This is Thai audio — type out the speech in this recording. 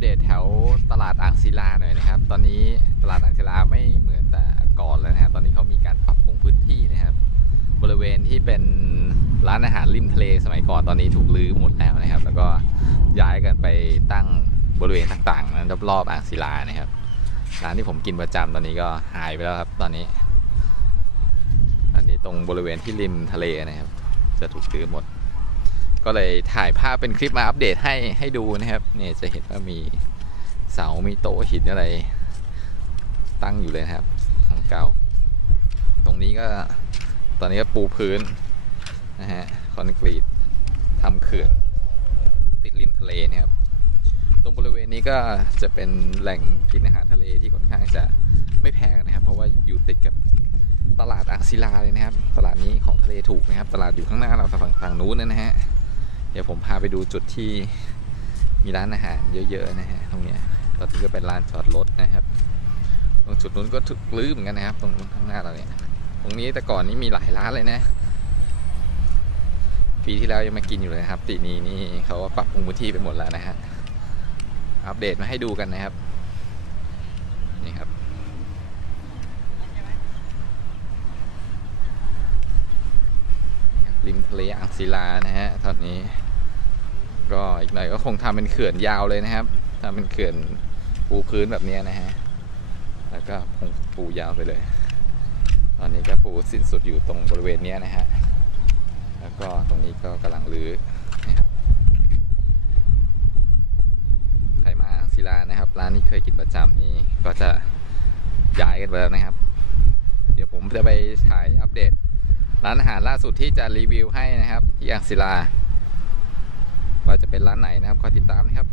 เดตแถวตลาดอ่างศิลาหน่อยนะครับ ตอนนี้ตลาดอ่างศิลาไม่เหมือนแต่ก่อนแล้วนะครับตอนนี้เขามีการปรับปรุงพื้นที่นะครับ บริเวณที่เป็นร้านอาหารริมทะเลสมัยก่อนตอนนี้ถูกรื้อหมดแล้วนะครับ แล้วก็ย้ายกันไปตั้งบริเวณต่างๆนั้นรอบๆอ่างศิลานะครับร้านที่ผมกินประจำตอนนี้ก็หายไปแล้วครับ ตอนนี้ อันนี้ตรงบริเวณที่ริมทะเลนะครับ จะถูกรื้อหมด ก็เลยถ่ายภาพเป็นคลิปมาอัปเดตให้ให้ดูนะครับเนี่ยจะเห็นว่ามีเสา มีโต๊ะหินอะไร ตั้งอยู่เลยนะครับของเก่า ตรงนี้ก็ตอนนี้ก็ปูพื้นนะฮะคอนกรีตทำเขื่อนติดริมทะเลนะครับ ตรงบริเวณนี้ก็จะเป็นแหล่งกินอาหารทะเลที่ค่อนข้างจะไม่แพงนะครับ เพราะว่าอยู่ติดกับตลาดอ่างศิลาเลยนะครับ ตลาดนี้ของทะเลถูกนะครับ ตลาดอยู่ข้างหน้าเราฝั่งฝั่งนู้นนะฮะ เดี๋ยวผมพาไปดูจุดที่มีร้านอาหารเยอะๆนะฮะตรงเนี้ยตอนนี้ก็เป็นลานจอดรถนะครับ ตรงจุดนู้นก็ถูกลื้อเหมือนกันนะครับ ตรงข้างหน้าเราเนี่ยตรงนี้แต่ก่อนนี้มีหลายร้านเลยนะ ปีที่แล้วยังมากินอยู่เลยครับปีนี้นี่เขาก็ปรับปรุงพื้นที่ไปหมดแล้วนะฮะอัปเดตมาให้ดูกันนะครับนี่ครับ ริมทะเลอ่างศิลานะฮะตอนนี้ ก็อีกหน่อยก็คงทำเป็นเขื่อนยาวเลยนะครับทำเป็นเขื่อนปูพื้นแบบนี้นะฮะแล้วก็คงปูยาวไปเลย ตอนนี้ก็ปูสิ้นสุดอยู่ตรงบริเวณนี้นะฮะแล้วก็ตรงนี้ก็กำลังรื้อนะครับใครมาอ่างศิลานะครับร้านนี้เคยกินประจำนี่ก็จะย้ายกันไปแล้วนะครับ เดี๋ยวผมจะไปถ่ายอัปเดต ร้านอาหารล่าสุดที่จะรีวิวให้นะครับ ที่อ่างศิลาว่าจะเป็นร้านไหนนะครับคอยติดตามนะครับ